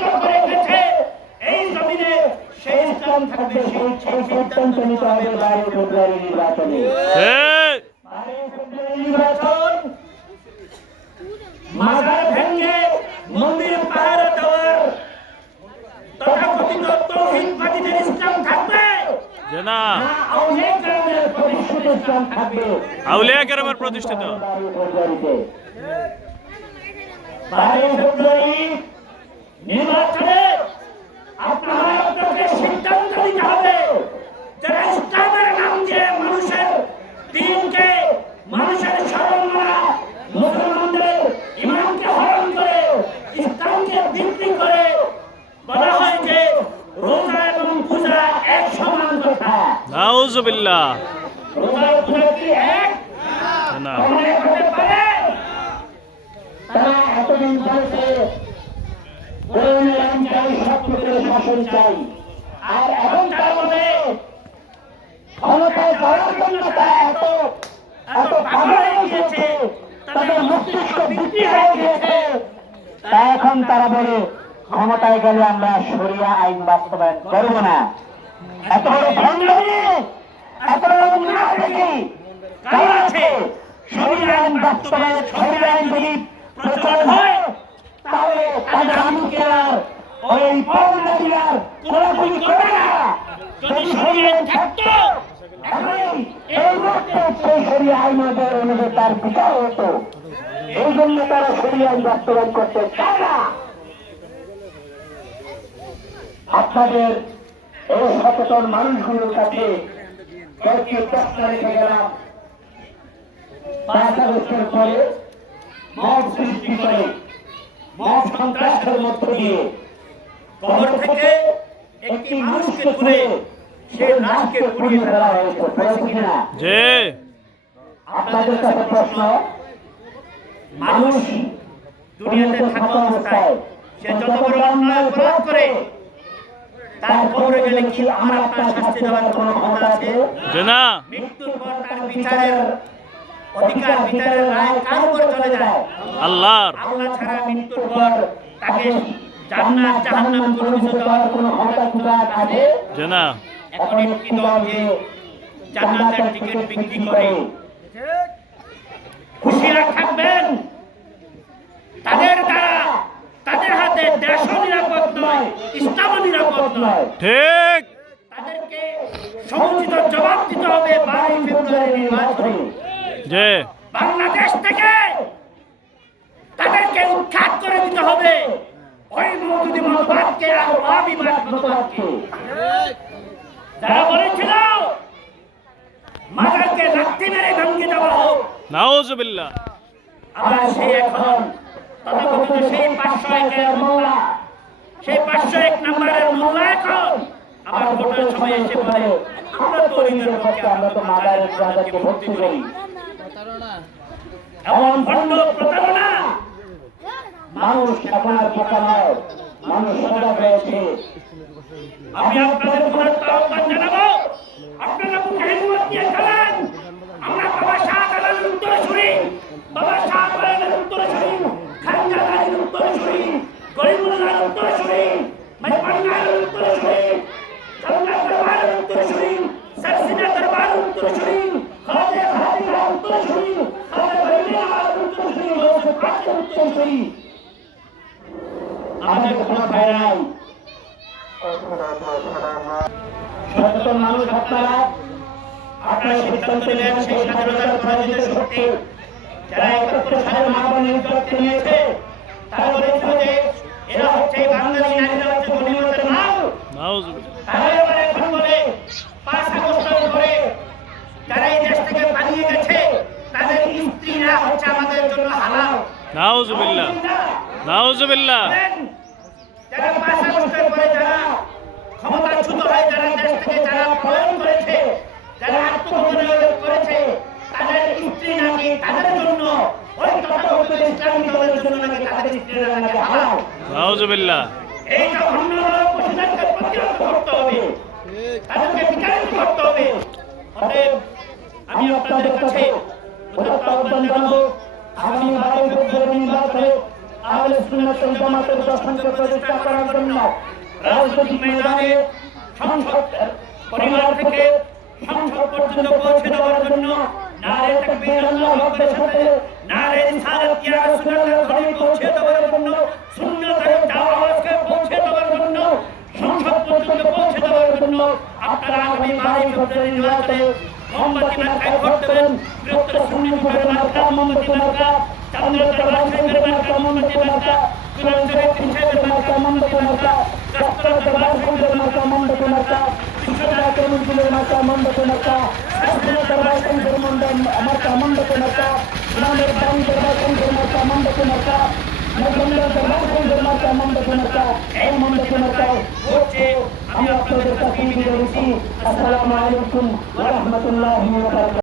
করে গেছে এই জমিনে সেই ইসলাম থাকবে, সেই সিদ্ধান্ত নিতে হবে 12 ফেব্রুয়ারি নির্বাচনে। নির্বাচন মাজার ভেঙে মন্দির পাহারা দেওয়ার তথাকথিত তৌহিদবাদীদের ইসলাম থাকবে না, আউলিয়া কেরামের প্রতিষ্ঠিত ইসলাম থাকবে। আউলিয়া কেরামের প্রতিষ্ঠিত 12 ফেব্রুয়ারি নির্বাচনে আপনাকে সিদ্ধান্ত নিতে হবে যারা ইসলামের নাম দিয়ে মানুষের দিনকে, মানুষের সম্মান, মুসলমানদের ইমানকে হরণ করে ইসলামকে বিক্রি করে। বলা হয় যে রোজা এবং পূজা এক সমান কথা। নাউজুবিল্লাহ। রোজা পূজা কি এক? না, হতে পারে? তারা এতদিন বলছে শাসন চাই, আর এখন তারা বলে ক্ষমতায় যাওয়ার জন্য তারা এত পাগল হয়ে গিয়েছে, তাদের মস্তিষ্ক বিক্রি হয়ে গিয়েছে। তা এখন তারা বলে ক্ষমতায় গেলে আমরা শরিয়া আইন বাস্তবায়ন করব না। এত বড় ভণ্ডামি, এত বড় মুনাফিকি কার আছে? শরিয়া আইন বাস্তবায়ন, শরিয়া আইন যদি প্রচলন হয় তাহলে তাদের আমকে আর ওই পৌরনাদিয়ার কোলাকুলি করে না। যদি শরিয়া আইন থাকতো এখন এই মুহূর্তে সেই শরিয়া আইন অনুযায়ী তার বিচার হতো। এই জন্য তারা শরিয়া আইন বাস্তবায়ন করতে চায় না। আপনাদের এই সচেতন মানুষগুলোর কাছে কয়েকটি প্রশ্ন রেখে গেলাম। 5 আগস্টের পরে মব সৃষ্টি করে, মব সন্ত্রাসের মধ্য দিয়ে কবর থেকে একটি মানুষকে তুলে সে লাশকে পুড়িয়ে ফেলা হয়েছে কিনা? জি। আপনাদের কাছে প্রশ্ন, মানুষ দুনিয়াতে থাকা অবস্থায় সে যত বড় অন্যায় অপরাধ করে তার কবরে গেলে কি আমার আপনার শাস্তি দেওয়ার কোনো ক্ষমতা আছে? না। মৃত্যুর পর তার বিচারের অধিকার, বিচারের রায় কার উপরে চলে যায়? আল্লাহর। আল্লাহ ছাড়া মৃত্যুর পর তাকে জান্নাত জাহান্নাম কোনো কিছু দেওয়ার কোনো ক্ষমতা কি তার আছে? না। এখন একটি দল যে জান্নাতের টিকিট বিক্রি করে, হুঁশিয়ার থাকবেন তাদের দ্বারা তাদের হাতে দেশও নিরাপদ নয়, ইসলামও নিরাপদ নয়। ঠিক। তাদেরকে সমুচিত জবাব দিতে হবে 12 ফেব্রুয়ারি নির্বাচনে। জি। বাংলাদেশ থেকে তাদেরকে উৎখাত করে দিতে হবে ওই মওদুদি মতবাদকে আর ওয়াহাবিবাদ মতবাদকে। যারা বলেছিল মাজারকে লাথি মেরে ভেঙে দেওয়া হোক, নাউজুবিল্লাহ। আবার সে এখন তথাকথিত সেই 501 মোল্লা, সেই 501 নম্বরের মোল্লা এখন আবার ভোটের সময় এসে বলে আমরা তো ওলিদের পক্ষে, আমরা তো মাজারের রাজাকে ভর্তি করি। এমন ভণ্ড প্রতারণা। মানুষ এখন আর বোকা নয়, মানুষ সজাগ হয়েছে। আমি আপনাদের আহ্বান জানাবো, আপনারা মুখে হিম্মত নিয়ে চলেন। আমরা বাবা শাহজালালের উত্তরসূরি, বাবা শাহজালালের উত্তরসূরি, খানজালালের উত্তরসূরি, গরিবুল্লাহর উত্তরসূরি, মাইপান্নার উত্তরসূরি, জান্নাত দরবারের উত্তরসূরি, সারসিনা দরবারের উত্তরসূরি, খাজা খাদিমের উত্তরসূরি, খাজা গরিবুল্লাহর উত্তরসূরি, গৌসে পাকের উত্তরসূরি। আমাদের কোনো ভয় নাই। সচেতন মানুষ আপনারা, আপনারা সিদ্ধান্ত নিলেন সেই স্বাধীনতার পরাজিত শক্তি যারা 71 সালে মহাবনী উদ্যোগকে নিয়েছে, তারা বলেছিল যে এরা হচ্ছে বাঙালি নারীরা হচ্ছে গণিমতের মাল। তারা এবার এখন বলে 5 আগস্টের পরে যারা এই দেশ থেকে পালিয়ে গেছে তাদের স্ত্রীরা হচ্ছে আমাদের জন্য হালাল। নাউজুবিল্লাহ। নাউজুবিল্লাহ। যারা 5 আগস্টের পরে যারা ক্ষমতাচ্যুত হয়ে যারা দেশ থেকে যারা পলায়ন করেছে, যারা আত্মগোপন করেছে, তাদের স্ত্রী নাকি তাদের জন্য ওই তথাকথিত ইসলামী দলের জন্য নাকি তাদের স্ত্রীরা নাকি হালাল। নাউজুবিল্লাহ। এই জঘন্যমূলক পশুদেরকে প্রতিহত করতে হবে, তাদেরকে বিতাড়িত করতে হবে। অতএব আমি আপনাদের কাছে আহ্বান জানাবো, আগামী 12 ফেব্রুয়ারি নির্বাচনে আহলে সুন্নাত ওয়াল জামাতের দর্শনকে প্রতিষ্ঠা করার জন্য রাজনৈতিক ময়দানে সংসদ পরিবার থেকে সংসদ পর্যন্ত পৌঁছে দেওয়ার জন্য নারে তাকবীর আল্লাহু আকবার সাথে নারে রিসালাত ইয়া রাসূলুল্লাহ ধ্বনি পৌঁছে দেওয়ার জন্য সুন্নাতের দাওয়াতকে পৌঁছে দেওয়ার জন্য সংসদ পর্যন্ত পৌঁছে দেওয়ার জন্য আপনারা আগামী 22 ফেব্রুয়ারি নির্বাচনে মোমবাতি মার্কায় ভোট দেবেন। বৃহত্তর সুন্নি যুগের মার্কা মোমবাতি মার্কা, চান্দ্র দরবার শরীফের মার্কা মোমবাতি মার্কা, চূড়ান্তরের সাহেবের মার্কা মোমবাতি মার্কা, রাষ্ট্র দরবার শরীফের মার্কা মোমবাতি মার্কা, সুশীলা কর্মীগুলোর মার্কা মোমবাতি মার্কা, রাষ্ট্র দরবার শরীফের মার্কা মোমবাতি মার্কা, ইমামের বাড়ি দরবার শরীফের মার্কা মোমবাতি মার্কা, মুসলমানদের দরবার শরীফের মার্কা মোমবাতি মার্কা। এই মোমবাতি মার্কায় ভোট চেয়ে আমি আপনাদের কাছে বিদায় নিচ্ছি। আসসালামু আলাইকুম ওয়া রাহমাতুল্লাহি ওয়া বারাকাতুহু।